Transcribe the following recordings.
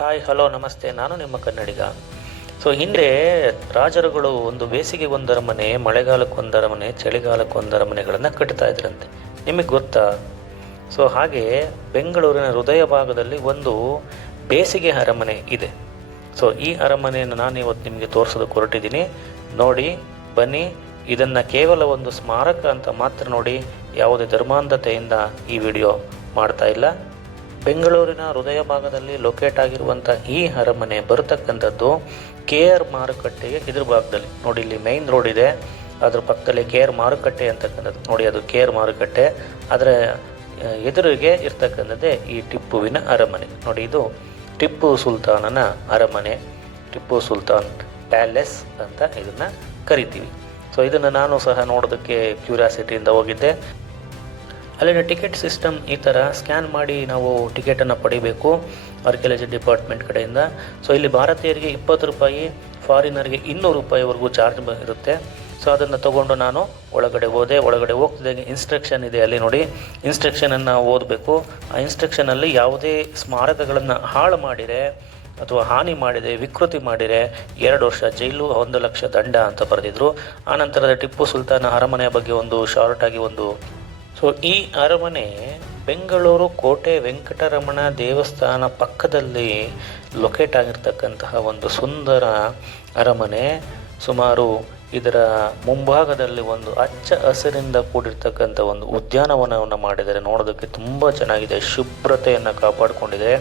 Hi hello ನಮಸ್ತೆ, ನಾನು ನಿಮ್ಮ ಕನ್ನಡಿಗ. ಹಿಂದೆ ರಾಜರುಗಳು ಒಂದು ಬೇಸಿಗೆಗೊಂದು ಅರಮನೆ, ಮಳೆಗಾಲಕ್ಕೊಂದು ಅರಮನೆ, ಚಳಿಗಾಲಕ್ಕೊಂದು ಅರಮನೆಗಳನ್ನು ಕಟ್ತಾ ಇದ್ರಂತೆ. ನಿಮಗೆ ಗೊತ್ತಾ? ಹಾಗೆ ಬೆಂಗಳೂರಿನ ಹೃದಯ ಭಾಗದಲ್ಲಿ ಒಂದು ಬೇಸಿಗೆ ಅರಮನೆ ಇದೆ. ಈ ಅರಮನೆಯನ್ನು ನಾನು ಇವತ್ತು ನಿಮಗೆ ತೋರಿಸೋದಕ್ಕೆ ಹೊರಟಿದ್ದೀನಿ. ನೋಡಿ, ಬನ್ನಿ. ಇದನ್ನು ಕೇವಲ ಒಂದು ಸ್ಮಾರಕ ಅಂತ ಮಾತ್ರ ನೋಡಿ, ಯಾವುದೇ ಧರ್ಮಾಂಧತೆಯಿಂದ ಈ ವಿಡಿಯೋ ಮಾಡ್ತಾ ಇಲ್ಲ. ಬೆಂಗಳೂರಿನ ಹೃದಯ ಭಾಗದಲ್ಲಿ ಲೊಕೇಟ್ ಆಗಿರುವಂಥ ಈ ಅರಮನೆ ಬರತಕ್ಕಂಥದ್ದು KR ಮಾರುಕಟ್ಟೆಗೆ ಎದುರು ಭಾಗದಲ್ಲಿ. ನೋಡಿ, ಇಲ್ಲಿ ಮೈನ್ ರೋಡ್ ಇದೆ, ಅದ್ರ ಪಕ್ಕದಲ್ಲಿ KR ಮಾರುಕಟ್ಟೆ ಅಂತಕ್ಕಂಥದ್ದು. ನೋಡಿ, ಅದು KR ಮಾರುಕಟ್ಟೆ. ಅದರ ಎದುರಿಗೆ ಇರ್ತಕ್ಕಂಥದ್ದೇ ಈ ಟಿಪ್ಪುವಿನ ಅರಮನೆ. ನೋಡಿ, ಇದು ಟಿಪ್ಪು ಸುಲ್ತಾನನ ಅರಮನೆ, ಟಿಪ್ಪು ಸುಲ್ತಾನ್ ಪ್ಯಾಲೇಸ್ ಅಂತ ಇದನ್ನು ಕರಿತೀವಿ. ಇದನ್ನು ನಾನು ಸಹ ನೋಡೋದಕ್ಕೆ ಕ್ಯೂರಿಯಾಸಿಟಿಯಿಂದ ಹೋಗಿದ್ದೆ. ಅಲ್ಲಿನ ಟಿಕೆಟ್ ಸಿಸ್ಟಮ್ ಈ ಥರ ಸ್ಕ್ಯಾನ್ ಮಾಡಿ ನಾವು ಟಿಕೆಟನ್ನು ಪಡಿಬೇಕು ಆರ್ಕಿಯಾಲಜಿ ಡಿಪಾರ್ಟ್ಮೆಂಟ್ ಕಡೆಯಿಂದ. ಇಲ್ಲಿ ಭಾರತೀಯರಿಗೆ 20 ರೂಪಾಯಿ, ಫಾರಿನರ್ಗೆ 200 ರೂಪಾಯಿವರೆಗೂ ಚಾರ್ಜ್ ಇರುತ್ತೆ. ಅದನ್ನು ತೊಗೊಂಡು ನಾನು ಒಳಗಡೆ ಹೋದೆ. ಒಳಗಡೆ ಹೋಗ್ತಿದ್ದಂಗೆ ಇನ್ಸ್ಟ್ರಕ್ಷನ್ ಇದೆ, ಅಲ್ಲಿ ನೋಡಿ, ಇನ್ಸ್ಟ್ರಕ್ಷನನ್ನು ಓದಬೇಕು. ಆ ಇನ್ಸ್ಟ್ರಕ್ಷನಲ್ಲಿ ಯಾವುದೇ ಸ್ಮಾರಕಗಳನ್ನು ಹಾಳು ಮಾಡಿದರೆ ಅಥವಾ ಹಾನಿ ಮಾಡಿದೆ, ವಿಕೃತಿ ಮಾಡಿದರೆ 2 ವರ್ಷ ಜೈಲು, 1 ಲಕ್ಷ ದಂಡ ಅಂತ ಬರೆದಿದ್ರು. ಆನಂತರದ ಟಿಪ್ಪು ಸುಲ್ತಾನ ಅರಮನೆಯ ಬಗ್ಗೆ ಒಂದು ಶಾರ್ಟಾಗಿ ಒಂದು ಈ ಅರಮನೆ ಬೆಂಗಳೂರು ಕೋಟೆ ವೆಂಕಟರಮಣ ದೇವಸ್ಥಾನ ಪಕ್ಕದಲ್ಲಿ ಲೊಕೇಟ್ ಆಗಿರ್ತಕ್ಕಂತಹ ಒಂದು ಸುಂದರ ಅರಮನೆ. ಸುಮಾರು ಇದರ ಮುಂಭಾಗದಲ್ಲಿ ಒಂದು ಹಚ್ಚ ಹಸಿರಿಂದ ಕೂಡಿರ್ತಕ್ಕಂಥ ಒಂದು ಉದ್ಯಾನವನವನ್ನು ಮಾಡಿದರೆ ನೋಡೋದಕ್ಕೆ ತುಂಬ ಚೆನ್ನಾಗಿದೆ. ಶುಭ್ರತೆಯನ್ನು ಕಾಪಾಡಿಕೊಂಡಿದೆ.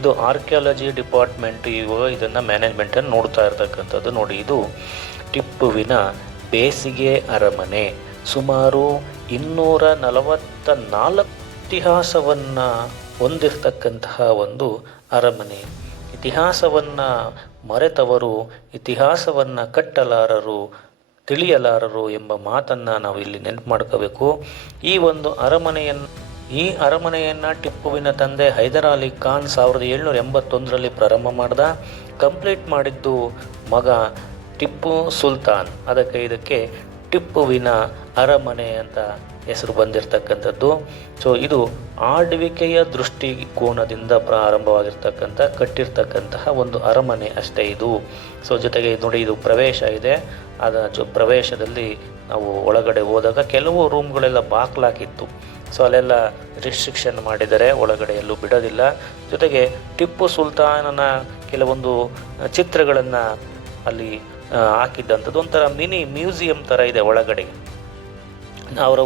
ಇದು ಆರ್ಕಿಯಾಲಜಿ ಡಿಪಾರ್ಟ್ಮೆಂಟ್ ಇವಾಗ ಇದನ್ನು ಮ್ಯಾನೇಜ್ಮೆಂಟನ್ನು ನೋಡ್ತಾ ಇರ್ತಕ್ಕಂಥದ್ದು. ನೋಡಿ, ಇದು ಟಿಪ್ಪುವಿನ ಬೇಸಿಗೆ ಅರಮನೆ. ಸುಮಾರು 244 ಇತಿಹಾಸವನ್ನು ಹೊಂದಿರತಕ್ಕಂತಹ ಒಂದು ಅರಮನೆ. ಇತಿಹಾಸವನ್ನು ಮರೆತವರು ಇತಿಹಾಸವನ್ನು ಕಟ್ಟಲಾರರು, ತಿಳಿಯಲಾರರು ಎಂಬ ಮಾತನ್ನು ನಾವು ಇಲ್ಲಿ ನೆನಪು ಮಾಡ್ಕೋಬೇಕು. ಈ ಅರಮನೆಯನ್ನು ಟಿಪ್ಪುವಿನ ತಂದೆ ಹೈದರ್ ಅಲಿ ಖಾನ್ 1781ರಲ್ಲಿ ಪ್ರಾರಂಭ ಮಾಡ್ದ. ಕಂಪ್ಲೀಟ್ ಮಾಡಿದ್ದು ಮಗ ಟಿಪ್ಪು ಸುಲ್ತಾನ್. ಇದಕ್ಕೆ ಟಿಪ್ಪುವಿನ ಅರಮನೆ ಅಂತ ಹೆಸರು ಬಂದಿರತಕ್ಕಂಥದ್ದು. ಇದು ಆಳ್ವಿಕೆಯ ದೃಷ್ಟಿಕೋನದಿಂದ ಕಟ್ಟಿರ್ತಕ್ಕಂತಹ ಒಂದು ಅರಮನೆ ಅಷ್ಟೇ ಇದು. ಜೊತೆಗೆ ನೋಡಿ, ಇದು ಪ್ರವೇಶ ಇದೆ. ಪ್ರವೇಶದಲ್ಲಿ ನಾವು ಒಳಗಡೆ ಹೋದಾಗ ಕೆಲವು ರೂಮ್ಗಳೆಲ್ಲ ಬಾಕ್ಲಾಕಿತ್ತು. ಅಲ್ಲೆಲ್ಲ ರಿಸ್ಟ್ರಿಕ್ಷನ್ ಮಾಡಿದರೆ, ಒಳಗಡೆ ಎಲ್ಲೂ ಬಿಡೋದಿಲ್ಲ. ಜೊತೆಗೆ ಟಿಪ್ಪು ಸುಲ್ತಾನನ ಕೆಲವೊಂದು ಚಿತ್ರಗಳನ್ನು ಅಲ್ಲಿ ಹಾಕಿದ್ದಂಥದ್ದು ಒಂಥರ ಮಿನಿ ಮ್ಯೂಸಿಯಂ ಥರ ಇದೆ ಒಳಗಡೆ. ಅವರು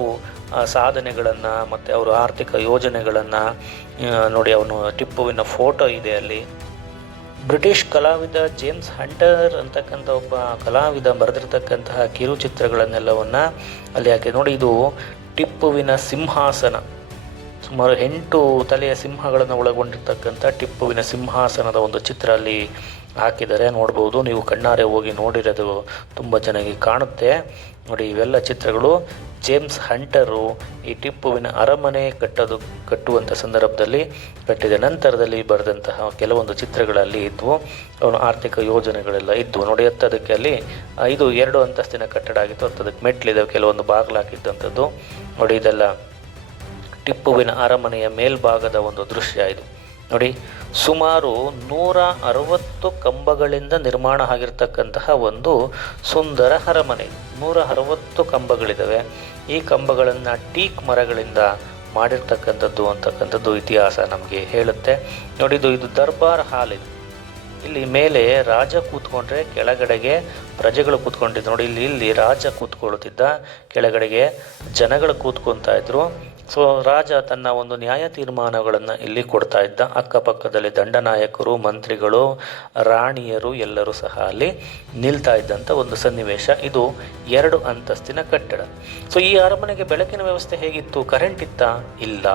ಸಾಧನೆಗಳನ್ನು ಮತ್ತು ಅವರ ಆರ್ಥಿಕ ಯೋಜನೆಗಳನ್ನು ನೋಡಿ, ಅವನು ಟಿಪ್ಪುವಿನ ಫೋಟೋ ಇದೆ ಅಲ್ಲಿ. ಬ್ರಿಟಿಷ್ ಕಲಾವಿದ ಜೇಮ್ಸ್ ಹಂಟರ್ ಅಂತಕ್ಕಂಥ ಒಬ್ಬ ಕಲಾವಿದ ಬರೆದಿರ್ತಕ್ಕಂತಹ ಕಿರುಚಿತ್ರಗಳನ್ನೆಲ್ಲವನ್ನು ಅಲ್ಲಿ ಹಾಕಿ. ನೋಡಿ, ಇದು ಟಿಪ್ಪುವಿನ ಸಿಂಹಾಸನ. ಸುಮಾರು 8 ತಲೆಯ ಸಿಂಹಗಳನ್ನು ಒಳಗೊಂಡಿರ್ತಕ್ಕಂಥ ಟಿಪ್ಪುವಿನ ಸಿಂಹಾಸನದ ಒಂದು ಚಿತ್ರ ಅಲ್ಲಿ ಹಾಕಿದ್ದಾರೆ. ನೋಡ್ಬೋದು, ನೀವು ಕಣ್ಣಾರೆ ಹೋಗಿ ನೋಡಿರೋದು ತುಂಬ ಚೆನ್ನಾಗಿ ಕಾಣುತ್ತೆ. ನೋಡಿ, ಇವೆಲ್ಲ ಚಿತ್ರಗಳು ಜೇಮ್ಸ್ ಹಂಟರು ಈ ಟಿಪ್ಪುವಿನ ಅರಮನೆ ಕಟ್ಟುವಂಥ ಸಂದರ್ಭದಲ್ಲಿ ಕಟ್ಟಿದ ನಂತರದಲ್ಲಿ ಬರೆದಂತಹ ಕೆಲವೊಂದು ಚಿತ್ರಗಳಲ್ಲಿ ಇದ್ವು. ಅವನ ಆರ್ಥಿಕ ಯೋಜನೆಗಳೆಲ್ಲ ಇದ್ವು. ನೋಡಿ, ಹತ್ತದಕ್ಕೆ ಅಲ್ಲಿ ಇದು 2 ಅಂತಸ್ತಿನ ಕಟ್ಟಡ ಆಗಿತ್ತು. ಹತ್ತದಕ್ಕೆ ಮೆಟ್ಲಿದ್ದಾವೆ, ಕೆಲವೊಂದು ಬಾಗಿಲಾಕಿದ್ದಂಥದ್ದು. ನೋಡಿ, ಇದೆಲ್ಲ ಟಿಪ್ಪುವಿನ ಅರಮನೆಯ ಮೇಲ್ಭಾಗದ ಒಂದು ದೃಶ್ಯ ಇದು. ನೋಡಿ, ಸುಮಾರು 160 ಕಂಬಗಳಿಂದ ನಿರ್ಮಾಣ ಆಗಿರ್ತಕ್ಕಂತಹ ಒಂದು ಸುಂದರ ಅರಮನೆ. 160 ಕಂಬಗಳಿದ್ದಾವೆ. ಈ ಕಂಬಗಳನ್ನು ಟೀಕ್ ಮರಗಳಿಂದ ಮಾಡಿರ್ತಕ್ಕಂಥದ್ದು ಇತಿಹಾಸ ನಮಗೆ ಹೇಳುತ್ತೆ. ನೋಡಿ, ಇದು ದರ್ಬಾರ್ ಹಾಲ್. ಇಲ್ಲಿ ಮೇಲೆ ರಾಜ ಕೂತ್ಕೊಂಡ್ರೆ ಕೆಳಗಡೆಗೆ ಪ್ರಜೆಗಳು ಕೂತ್ಕೊಂಡಿದ್ದು. ನೋಡಿ, ಇಲ್ಲಿ ರಾಜ ಕೂತ್ಕೊಳ್ತಿದ್ದ, ಕೆಳಗಡೆಗೆ ಜನಗಳು ಕೂತ್ಕೊತಾ ಇದ್ರು. ರಾಜ ತನ್ನ ಒಂದು ನ್ಯಾಯ ತೀರ್ಮಾನಗಳನ್ನು ಇಲ್ಲಿ ಕೊಡ್ತಾ ಇದ್ದ. ಅಕ್ಕಪಕ್ಕದಲ್ಲಿ ದಂಡನಾಯಕರು, ಮಂತ್ರಿಗಳು, ರಾಣಿಯರು ಎಲ್ಲರೂ ಸಹ ಅಲ್ಲಿ ನಿಲ್ತಾ ಇದ್ದಂಥ ಒಂದು ಸನ್ನಿವೇಶ. ಇದು 2 ಅಂತಸ್ತಿನ ಕಟ್ಟಡ. ಈ ಅರಮನೆಗೆ ಬೆಳಕಿನ ವ್ಯವಸ್ಥೆ ಹೇಗಿತ್ತು? ಕರೆಂಟ್ ಇತ್ತಾ? ಇಲ್ಲ.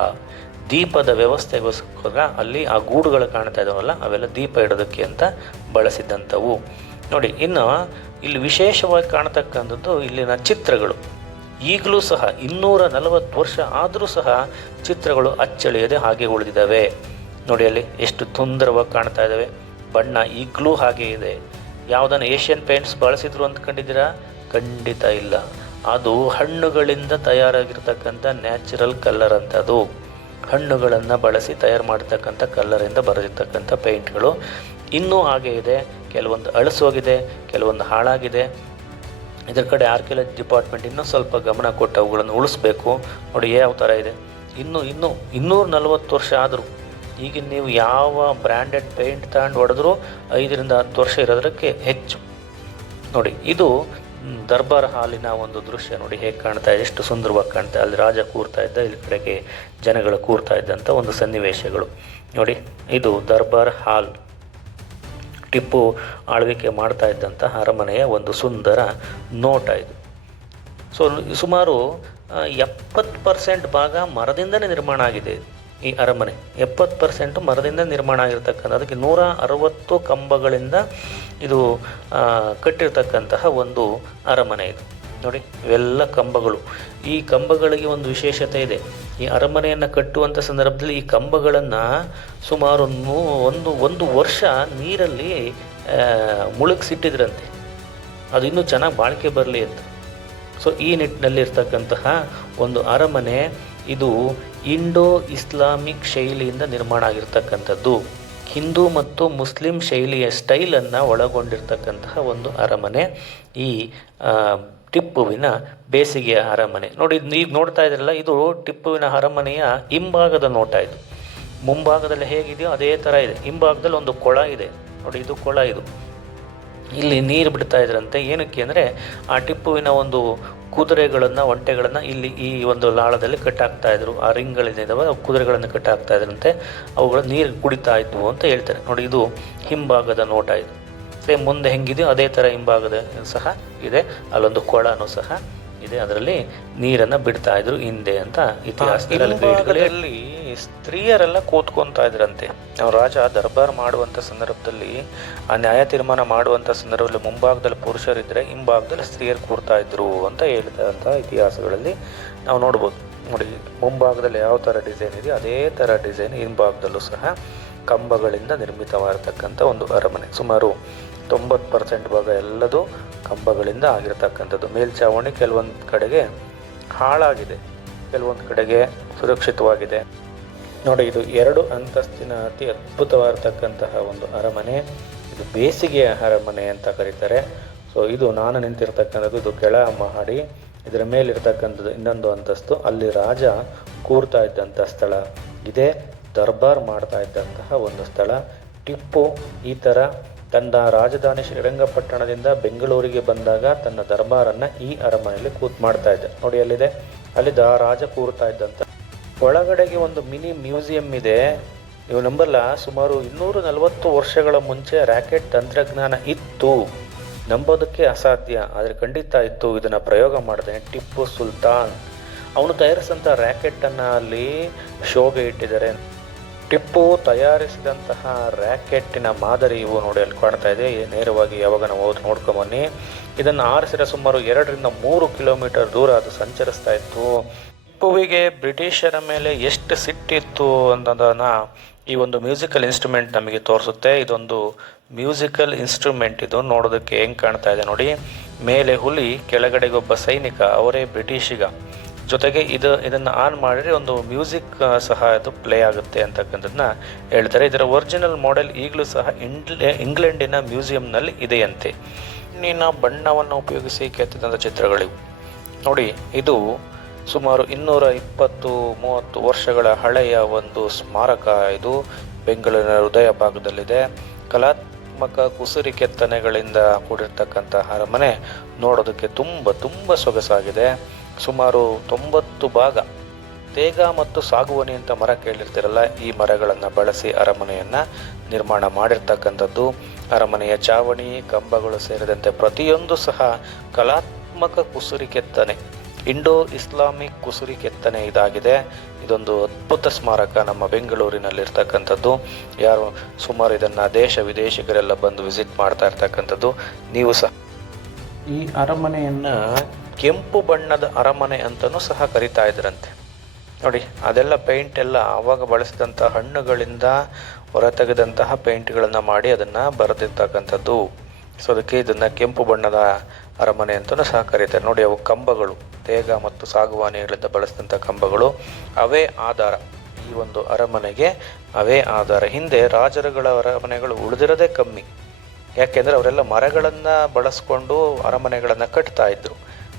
ದೀಪದ ವ್ಯವಸ್ಥೆಗೋಸ್ಕರ ಅಲ್ಲಿ ಆ ಗೂಡುಗಳು ಕಾಣ್ತಾ ಇದ್ದಾವಲ್ಲ, ಅವೆಲ್ಲ ದೀಪ ಇಡೋದಕ್ಕೆ ಅಂತ ಬಳಸಿದ್ದಂಥವು. ನೋಡಿ, ಇನ್ನು ಇಲ್ಲಿ ವಿಶೇಷವಾಗಿ ಕಾಣತಕ್ಕಂಥದ್ದು ಇಲ್ಲಿನ ಚಿತ್ರಗಳು. ಈಗಲೂ ಸಹ 240 ವರ್ಷ ಆದರೂ ಸಹ ಚಿತ್ರಗಳು ಅಚ್ಚಳಿಯದೆ ಹಾಗೆ ಉಳಿದಿದ್ದಾವೆ. ನೋಡಿ, ಅಲ್ಲಿ ಎಷ್ಟು ಸುಂದರವಾಗಿ ಕಾಣ್ತಾ ಇದ್ದಾವೆ. ಬಣ್ಣ ಈಗಲೂ ಹಾಗೆ ಇದೆ. ಯಾವುದನ್ನು ಏಷ್ಯನ್ ಪೇಂಟ್ಸ್ ಬಳಸಿದ್ರು ಅಂದ್ಕೊಂಡಿದ್ದೀರಾ? ಖಂಡಿತ ಇಲ್ಲ. ಅದು ಹಣ್ಣುಗಳಿಂದ ತಯಾರಾಗಿರ್ತಕ್ಕಂಥ ನ್ಯಾಚುರಲ್ ಕಲರ್ ಅಂತದು. ಹಣ್ಣುಗಳನ್ನು ಬಳಸಿ ತಯಾರು ಮಾಡ್ತಕ್ಕಂಥ ಕಲ್ಲರಿಂದ ಬರೆದಿರ್ತಕ್ಕಂಥ ಪೇಂಟ್ಗಳು ಇನ್ನೂ ಹಾಗೆ ಇದೆ. ಕೆಲವೊಂದು ಅಳಿಸೋಗಿದೆ, ಕೆಲವೊಂದು ಹಾಳಾಗಿದೆ. ಇದರ ಕಡೆ ಆರ್ಕಿಯಾಲಜಿ ಡಿಪಾರ್ಟ್ಮೆಂಟ್ ಇನ್ನೂ ಸ್ವಲ್ಪ ಗಮನ ಕೊಟ್ಟು ಅವುಗಳನ್ನು ಉಳಿಸ್ಬೇಕು. ನೋಡಿ ಯಾವ ಥರ ಇದೆ. ಇನ್ನೂ 240 ವರ್ಷ ಆದರೂ ಈಗ ನೀವು ಯಾವ ಬ್ರ್ಯಾಂಡೆಡ್ ಪೇಂಟ್ ತಗೊಂಡು ಹೊಡೆದ್ರೂ 5ರಿಂದ 10 ವರ್ಷ ಇರೋದಕ್ಕೆ ಹೆಚ್ಚು. ನೋಡಿ ಇದು ದರ್ಬಾರ್ ಹಾಲಿನ ಒಂದು ದೃಶ್ಯ. ನೋಡಿ ಹೇಗೆ ಕಾಣ್ತಾ ಇದೆ, ಎಷ್ಟು ಸುಂದರವಾಗಿ ಕಾಣ್ತಾ. ಅಲ್ಲಿ ರಾಜ ಕೂರ್ತಾ ಇದ್ದ, ಇಲ್ಲಿ ಕಡೆಗೆ ಜನಗಳು ಕೂರ್ತಾ ಇದ್ದಂಥ ಒಂದು ಸನ್ನಿವೇಶಗಳು. ನೋಡಿ ಇದು ದರ್ಬಾರ್ ಹಾಲ್, ಟಿಪ್ಪು ಆಳ್ವಿಕೆ ಮಾಡ್ತಾ ಇದ್ದಂಥ ಅರಮನೆಯ ಒಂದು ಸುಂದರ ನೋಟ ಇದು. ಸೊ ಸುಮಾರು 70% ಭಾಗ ಮರದಿಂದನೇ ನಿರ್ಮಾಣ ಆಗಿದೆ ಈ ಅರಮನೆ. 70% ಮರದಿಂದ ನಿರ್ಮಾಣ ಆಗಿರ್ತಕ್ಕಂಥ, ಅದಕ್ಕೆ 160 ಕಂಬಗಳಿಂದ ಇದು ಕಟ್ಟಿರ್ತಕ್ಕಂತಹ ಒಂದು ಅರಮನೆ ಇದು. ನೋಡಿ ಇವೆಲ್ಲ ಕಂಬಗಳು. ಈ ಕಂಬಗಳಿಗೆ ಒಂದು ವಿಶೇಷತೆ ಇದೆ. ಈ ಅರಮನೆಯನ್ನು ಕಟ್ಟುವಂಥ ಸಂದರ್ಭದಲ್ಲಿ ಈ ಕಂಬಗಳನ್ನು ಸುಮಾರು ಒಂದು ವರ್ಷ ನೀರಲ್ಲಿ ಮುಳುಗಿಸಿಟ್ಟಿದ್ರಂತೆ, ಅದು ಇನ್ನೂ ಚೆನ್ನಾಗಿ ಬಾಳಿಕೆ ಬರಲಿ ಅಂತ. ಸೊ ಈ ನಿಟ್ಟಿನಲ್ಲಿರ್ತಕ್ಕಂತಹ ಒಂದು ಅರಮನೆ ಇದು ಇಂಡೋ ಇಸ್ಲಾಮಿಕ್ ಶೈಲಿಯಿಂದ ನಿರ್ಮಾಣ ಆಗಿರ್ತಕ್ಕಂಥದ್ದು. ಹಿಂದೂ ಮತ್ತು ಮುಸ್ಲಿಂ ಶೈಲಿಯ ಸ್ಟೈಲನ್ನು ಒಳಗೊಂಡಿರ್ತಕ್ಕಂತಹ ಒಂದು ಅರಮನೆ ಈ ಟಿಪ್ಪುವಿನ ಬೇಸಿಗೆಯ ಅರಮನೆ. ನೋಡಿ ಈಗ ನೋಡ್ತಾ ಇದ್ರಲ್ಲ, ಇದು ಟಿಪ್ಪುವಿನ ಅರಮನೆಯ ಹಿಂಭಾಗದ ನೋಟ. ಇದು ಮುಂಭಾಗದಲ್ಲಿ ಹೇಗಿದೆಯೋ ಅದೇ ಥರ ಇದೆ. ಹಿಂಭಾಗದಲ್ಲಿ ಒಂದು ಕೊಳ ಇದೆ. ನೋಡಿ ಇದು ಕೊಳ. ಇದು ಇಲ್ಲಿ ನೀರು ಬಿಡ್ತಾ ಇದ್ರಂತೆ. ಏನಕ್ಕೆ ಅಂದರೆ ಆ ಟಿಪ್ಪುವಿನ ಒಂದು ಕುದುರೆಗಳನ್ನು, ಒಂಟೆಗಳನ್ನು ಇಲ್ಲಿ ಈ ಒಂದು ಲಾಳದಲ್ಲಿ ಕಟ್ಟಾಕ್ತಾಯಿದ್ರು. ಆ ರಿಂಗ್ಗಳಿದ್ದಾವೆ, ಕುದುರೆಗಳನ್ನು ಕಟ್ಟಾಕ್ತಾ ಇದ್ರಂತೆ. ಅವುಗಳು ನೀರು ಕುಡಿತಾ ಇದ್ವು ಅಂತ ಹೇಳ್ತಾರೆ. ನೋಡಿ ಇದು ಹಿಂಭಾಗದ ನೋಟ. ಇದು ಸೇಮ್ ಮುಂದೆ ಹೆಂಗಿದೆಯೋ ಅದೇ ಥರ ಹಿಂಭಾಗದ ಸಹ ಇದೆ. ಅಲ್ಲೊಂದು ಕೊಳನೂ ಸಹ ಇದೆ, ಅದರಲ್ಲಿ ನೀರನ್ನು ಬಿಡ್ತಾ ಇದ್ರು ಹಿಂದೆ ಅಂತ ಇತಿಹಾಸದಲ್ಲಿ. ಸ್ತ್ರೀಯರೆಲ್ಲ ಕೂತ್ಕೊತಾ ಇದ್ರಂತೆ. ರಾಜ ದರ್ಬಾರ್ ಮಾಡುವಂಥ ಸಂದರ್ಭದಲ್ಲಿ, ಆ ನ್ಯಾಯ ತೀರ್ಮಾನ ಮಾಡುವಂಥ ಸಂದರ್ಭದಲ್ಲಿ ಮುಂಭಾಗದಲ್ಲಿ ಪುರುಷರಿದ್ದರೆ ಹಿಂಭಾಗದಲ್ಲಿ ಸ್ತ್ರೀಯರು ಕೂರ್ತಾ ಇದ್ರು ಅಂತ ಹೇಳಿದಂಥ ಇತಿಹಾಸಗಳಲ್ಲಿ ನಾವು ನೋಡ್ಬೋದು. ನೋಡಿ ಮುಂಭಾಗದಲ್ಲಿ ಯಾವ ಥರ ಡಿಸೈನ್ ಇದೆಯೋ ಅದೇ ಥರ ಡಿಸೈನ್ ಹಿಂಭಾಗದಲ್ಲೂ ಸಹ ಕಂಬಗಳಿಂದ ನಿರ್ಮಿತವಾಗಿರ್ತಕ್ಕಂಥ ಒಂದು ಅರಮನೆ. ಸುಮಾರು 90% ಭಾಗ ಎಲ್ಲದೂ ಕಂಬಗಳಿಂದ ಆಗಿರ್ತಕ್ಕಂಥದ್ದು. ಮೇಲ್ಛಾವಣಿ ಕೆಲವೊಂದು ಕಡೆಗೆ ಹಾಳಾಗಿದೆ, ಕೆಲವೊಂದು ಕಡೆಗೆ ಸುರಕ್ಷಿತವಾಗಿದೆ. ನೋಡಿ ಇದು 2 ಅಂತಸ್ತಿನ ಅತಿ ಅದ್ಭುತವಾಗಿರ್ತಕ್ಕಂತಹ ಒಂದು ಅರಮನೆ. ಇದು ಬೇಸಿಗೆಯ ಅರಮನೆ ಅಂತ ಕರೀತಾರೆ. ಸೊ ಇದು ನಾನು ನಿಂತಿರ್ತಕ್ಕಂಥದ್ದು, ಇದು ಕೆಳ ಮಹಡಿ. ಇದರ ಮೇಲಿರ್ತಕ್ಕಂಥದ್ದು ಇನ್ನೊಂದು ಅಂತಸ್ತು, ಅಲ್ಲಿ ರಾಜ ಕೂರ್ತಾ ಇದ್ದಂಥ ಸ್ಥಳ. ಇದೇ ದರ್ಬಾರ್ ಮಾಡ್ತಾ ಇದ್ದಂತಹ ಒಂದು ಸ್ಥಳ. ಟಿಪ್ಪು ಈ ಥರ ತನ್ನ ರಾಜಧಾನಿ ಶ್ರೀರಂಗಪಟ್ಟಣದಿಂದ ಬೆಂಗಳೂರಿಗೆ ಬಂದಾಗ ತನ್ನ ದರ್ಬಾರನ್ನು ಈ ಅರಮನೆಯಲ್ಲಿ ಮಾಡ್ತಾ ಇದ್ದ. ನೋಡಿ ಅಲ್ಲಿದೆ, ಅಲ್ಲಿದ್ದ ರಾಜ ಕೂರ್ತಾ ಇದ್ದಂಥ. ಒಳಗಡೆಗೆ ಒಂದು ಮಿನಿ ಮ್ಯೂಸಿಯಂ ಇದೆ. ನೀವು ನಂಬಲ್ಲ, ಸುಮಾರು 240 ವರ್ಷಗಳ ಮುಂಚೆ ರ್ಯಾಕೆಟ್ ತಂತ್ರಜ್ಞಾನ ಇತ್ತು. ನಂಬೋದಕ್ಕೆ ಅಸಾಧ್ಯ, ಆದರೆ ಖಂಡಿತ ಇತ್ತು. ಇದನ್ನು ಪ್ರಯೋಗ ಮಾಡಿದೆ ಟಿಪ್ಪು ಸುಲ್ತಾನ್. ಅವನು ತಯಾರಿಸಿದಂಥ ರ್ಯಾಕೆಟನ್ನು ಅಲ್ಲಿ ಶೋಗೆ ಇಟ್ಟಿದ್ದಾರೆ. ಟಿಪ್ಪು ತಯಾರಿಸಿದಂತಹ ರ್ಯಾಕೆಟ್ಟಿನ ಮಾದರಿ ಇವು. ನೋಡಿ ಅಲ್ಲಿ ಕಾಣ್ತಾ ಇದೆ. ನೇರವಾಗಿ ಯಾವಾಗ ನಾವು ಹೋಗಿ ನೋಡ್ಕೊಂಬನ್ನಿ. ಇದನ್ನು ಆರಿಸಿದ ಸುಮಾರು 2ರಿಂದ 3 ಕಿಲೋಮೀಟರ್ ದೂರ ಅದು ಸಂಚರಿಸ್ತಾ ಇತ್ತು. ಟಿಪ್ಪುವಿಗೆ ಬ್ರಿಟಿಷರ ಮೇಲೆ ಎಷ್ಟು ಸಿಟ್ಟಿತ್ತು ಅನ್ನೋದನ್ನು ಈ ಒಂದು ಮ್ಯೂಸಿಕಲ್ ಇನ್ಸ್ಟ್ರೂಮೆಂಟ್ ನಮಗೆ ತೋರಿಸುತ್ತೆ. ಇದೊಂದು ಮ್ಯೂಸಿಕಲ್ ಇನ್ಸ್ಟ್ರೂಮೆಂಟ್. ಇದು ನೋಡೋದಕ್ಕೆ ಹೆಂಗೆ ಕಾಣ್ತಾ ಇದೆ ನೋಡಿ. ಮೇಲೆ ಹುಲಿ, ಕೆಳಗಡೆಗೆ ಒಬ್ಬ ಸೈನಿಕ, ಅವರೇ ಬ್ರಿಟಿಷಿಗ. ಜೊತೆಗೆ ಇದನ್ನು ಆನ್ ಮಾಡಿದರೆ ಒಂದು ಮ್ಯೂಸಿಕ್ ಸಹ ಅದು ಪ್ಲೇ ಆಗುತ್ತೆ ಅಂತಕ್ಕಂಥದ್ದನ್ನ ಹೇಳ್ತಾರೆ. ಇದರ ಒರಿಜಿನಲ್ ಮಾಡೆಲ್ ಈಗಲೂ ಸಹ ಇಂಗ್ಲೆಂಡಿನ ಮ್ಯೂಸಿಯಂನಲ್ಲಿ ಇದೆಯಂತೆ. ಹೆಣ್ಣಿನ ಬಣ್ಣವನ್ನು ಉಪಯೋಗಿಸಿ ಕೆತ್ತಿದಂಥ ಚಿತ್ರಗಳಿವು. ನೋಡಿ ಇದು ಸುಮಾರು 220-30 ವರ್ಷಗಳ ಹಳೆಯ ಒಂದು ಸ್ಮಾರಕ. ಇದು ಬೆಂಗಳೂರಿನ ಹೃದಯ ಭಾಗದಲ್ಲಿದೆ. ಕಲಾತ್ಮಕ ಕುಸುರಿ ಕೆತ್ತನೆಗಳಿಂದ ಕೂಡಿರ್ತಕ್ಕಂಥ ಅರಮನೆ ನೋಡೋದಕ್ಕೆ ತುಂಬ ಸೊಗಸಾಗಿದೆ. ಸುಮಾರು 90 ಭಾಗ ತೇಗ ಮತ್ತು ಸಾಗುವನಿ ಅಂತ ಮರ ಕೇಳಿರ್ತಿರಲ್ಲ, ಈ ಮರಗಳನ್ನು ಬಳಸಿ ಅರಮನೆಯನ್ನು ನಿರ್ಮಾಣ ಮಾಡಿರ್ತಕ್ಕಂಥದ್ದು. ಅರಮನೆಯ ಚಾವಣಿ, ಕಂಬಗಳು ಸೇರಿದಂತೆ ಪ್ರತಿಯೊಂದು ಸಹ ಕಲಾತ್ಮಕ ಕುಸುರಿ ಕೆತ್ತನೆ, ಇಂಡೋ ಇಸ್ಲಾಮಿಕ್ ಕುಸುರಿ ಕೆತ್ತನೆ ಇದಾಗಿದೆ. ಇದೊಂದು ಅದ್ಭುತ ಸ್ಮಾರಕ ನಮ್ಮ ಬೆಂಗಳೂರಿನಲ್ಲಿರ್ತಕ್ಕಂಥದ್ದು. ಯಾರು ಸುಮಾರು ಇದನ್ನು ದೇಶ ವಿದೇಶಿಗರೆಲ್ಲ ಬಂದು ವಿಸಿಟ್ ಮಾಡ್ತಾ ಇರ್ತಕ್ಕಂಥದ್ದು. ನೀವು ಸಹ ಈ ಅರಮನೆಯನ್ನು ಕೆಂಪು ಬಣ್ಣದ ಅರಮನೆ ಅಂತಲೂ ಸಹ ಕರಿತಾ ಇದ್ರಂತೆ. ನೋಡಿ ಅದೆಲ್ಲ ಪೇಂಟ್ ಎಲ್ಲ ಆವಾಗ ಬಳಸಿದಂಥ ಹಣ್ಣುಗಳಿಂದ ಹೊರತೆಗೆದಂತಹ ಪೇಂಟ್ಗಳನ್ನು ಮಾಡಿ ಅದನ್ನು ಬರೆದಿರ್ತಕ್ಕಂಥದ್ದು. ಸೊ ಅದಕ್ಕೆ ಇದನ್ನು ಕೆಂಪು ಬಣ್ಣದ ಅರಮನೆ ಅಂತಲೂ ಸಹ ಕರೀತಾರೆ. ನೋಡಿ ಅವು ಕಂಬಗಳು, ತೇಗ ಮತ್ತು ಸಾಗುವಾನಿಗಳಿಂದ ಬಳಸಿದಂಥ ಕಂಬಗಳು, ಅವೇ ಆಧಾರ. ಈ ಈ ಒಂದು ಅರಮನೆಗೆ ಅವೇ ಆಧಾರ. ಹಿಂದೆ ರಾಜರುಗಳ ಅರಮನೆಗಳು ಉಳಿದಿರೋದೇ ಕಮ್ಮಿ, ಯಾಕೆಂದರೆ ಅವರೆಲ್ಲ ಮರಗಳನ್ನು ಬಳಸ್ಕೊಂಡು ಅರಮನೆಗಳನ್ನು ಕಟ್ತಾ ಇದ್ರು.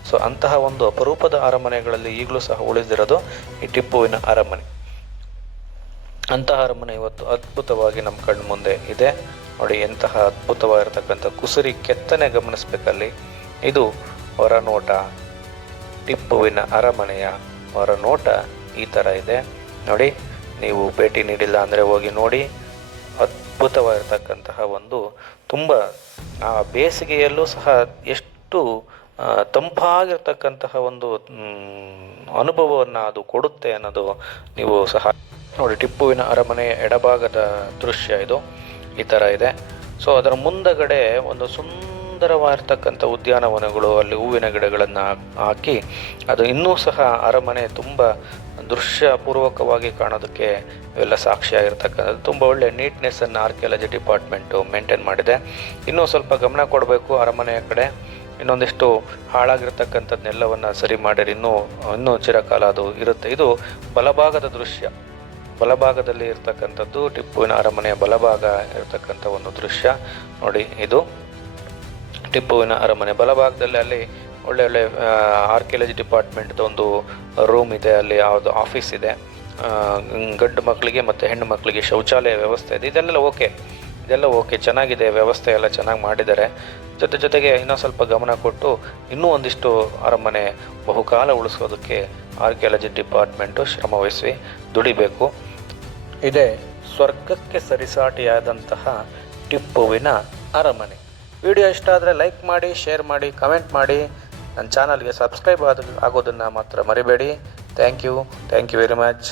ಸೊ ಅಂತಹ ಒಂದು ಅಪರೂಪದ ಅರಮನೆಗಳಲ್ಲಿ ಈಗಲೂ ಸಹ ಉಳಿದಿರೋದು ಈ ಟಿಪ್ಪುವಿನ ಅರಮನೆ. ಅಂತಹ ಅರಮನೆ ಇವತ್ತು ಅದ್ಭುತವಾಗಿ ನಮ್ಮ ಕಣ್ಣು ಮುಂದೆ ಇದೆ ನೋಡಿ. ಎಂತಹ ಅದ್ಭುತವಾಗಿರ್ತಕ್ಕಂಥ ಕುಸುರಿ ಕೆತ್ತನೆ ಗಮನಿಸ್ಬೇಕಲ್ಲಿ. ಇದು ಹೊರನೋಟ, ಟಿಪ್ಪುವಿನ ಅರಮನೆಯ ಹೊರನೋಟ ಈ ಥರ ಇದೆ ನೋಡಿ. ನೀವು ಭೇಟಿ ನೀಡಿಲ್ಲ ಅಂದರೆ ಹೋಗಿ ನೋಡಿ. ಅದ್ಭುತವಾಗಿರ್ತಕ್ಕಂತಹ ಒಂದು ತುಂಬ ಬೇಸಿಗೆಯಲ್ಲೂ ಸಹ ಎಷ್ಟು ತಂಪಾಗಿರ್ತಕ್ಕಂತಹ ಒಂದು ಅನುಭವವನ್ನು ಅದು ಕೊಡುತ್ತೆ ಅನ್ನೋದು ನೀವು ಸಹ ನೋಡಿ. ಟಿಪ್ಪುವಿನ ಅರಮನೆಯ ಎಡಭಾಗದ ದೃಶ್ಯ ಇದು ಈ ಥರ ಇದೆ. ಸೊ ಅದರ ಮುಂದಗಡೆ ಒಂದು ಸುಂದರವಾಗಿರ್ತಕ್ಕಂಥ ಉದ್ಯಾನವನಗಳು, ಅಲ್ಲಿ ಹೂವಿನ ಗಿಡಗಳನ್ನು ಹಾಕಿ ಅದು ಇನ್ನೂ ಸಹ ಅರಮನೆ ತುಂಬ ದೃಶ್ಯಪೂರ್ವಕವಾಗಿ ಕಾಣೋದಕ್ಕೆ ಇವೆಲ್ಲ ಸಾಕ್ಷಿಯಾಗಿರ್ತಕ್ಕಂಥದ್ದು. ತುಂಬ ಒಳ್ಳೆ ನೀಟ್ನೆಸ್ಸನ್ನು ಆರ್ಕಿಯಾಲಜಿ ಡಿಪಾರ್ಟ್ಮೆಂಟು ಮೇಂಟೈನ್ ಮಾಡಿದೆ. ಇನ್ನೂ ಸ್ವಲ್ಪ ಗಮನ ಕೊಡಬೇಕು ಅರಮನೆಯ ಕಡೆ. ಇನ್ನೊಂದಿಷ್ಟು ಹಾಳಾಗಿರ್ತಕ್ಕಂಥದ್ದನ್ನೆಲ್ಲವನ್ನು ಸರಿ ಮಾಡಿರಿ, ಇನ್ನೂ ಚಿರಕಾಲ ಅದು ಇರುತ್ತೆ. ಇದು ಬಲಭಾಗದ ದೃಶ್ಯ, ಬಲಭಾಗದಲ್ಲಿ ಇರ್ತಕ್ಕಂಥದ್ದು ಟಿಪ್ಪುವಿನ ಅರಮನೆಯ ಬಲಭಾಗ ಇರತಕ್ಕಂಥ ಒಂದು ದೃಶ್ಯ ನೋಡಿ. ಇದು ಟಿಪ್ಪುವಿನ ಅರಮನೆ ಬಲಭಾಗದಲ್ಲಿ ಅಲ್ಲಿ ಒಳ್ಳೆ ಒಳ್ಳೆ ಆರ್ಕಿಯಾಲಜಿ ಡಿಪಾರ್ಟ್ಮೆಂಟ್ದು ಒಂದು ರೂಮ್ ಇದೆ, ಅಲ್ಲಿ ಯಾವುದು ಆಫೀಸ್ ಇದೆ, ಗಂಡು ಮಕ್ಕಳಿಗೆ ಮತ್ತು ಹೆಣ್ಣು ಮಕ್ಕಳಿಗೆ ಶೌಚಾಲಯ ವ್ಯವಸ್ಥೆ ಇದೆ. ಇದೆಲ್ಲ ಓಕೆ ಚೆನ್ನಾಗಿದೆ, ವ್ಯವಸ್ಥೆ ಎಲ್ಲ ಚೆನ್ನಾಗಿ ಮಾಡಿದ್ದಾರೆ. ಜೊತೆಗೆ ಇನ್ನೂ ಸ್ವಲ್ಪ ಗಮನ ಕೊಟ್ಟು ಇನ್ನೂ ಒಂದಿಷ್ಟು ಅರಮನೆ ಬಹುಕಾಲ ಉಳಿಸೋದಕ್ಕೆ ಆರ್ಕಿಯಾಲಜಿ ಡಿಪಾರ್ಟ್ಮೆಂಟು ಶ್ರಮವಹಿಸಿ ದುಡಿಬೇಕು. ಇದೇ ಸ್ವರ್ಗಕ್ಕೆ ಸರಿಸಾಟಿಯಾದಂತಹ ಟಿಪ್ಪುವಿನ ಅರಮನೆ. ವಿಡಿಯೋ ಇಷ್ಟ ಆದರೆ ಲೈಕ್ ಮಾಡಿ, ಶೇರ್ ಮಾಡಿ, ಕಮೆಂಟ್ ಮಾಡಿ. ನನ್ನ ಚಾನಲ್ಗೆ ಸಬ್ಸ್ಕ್ರೈಬ್ ಆಗೋದನ್ನು ಮಾತ್ರ ಮರಿಬೇಡಿ. Thank you very much.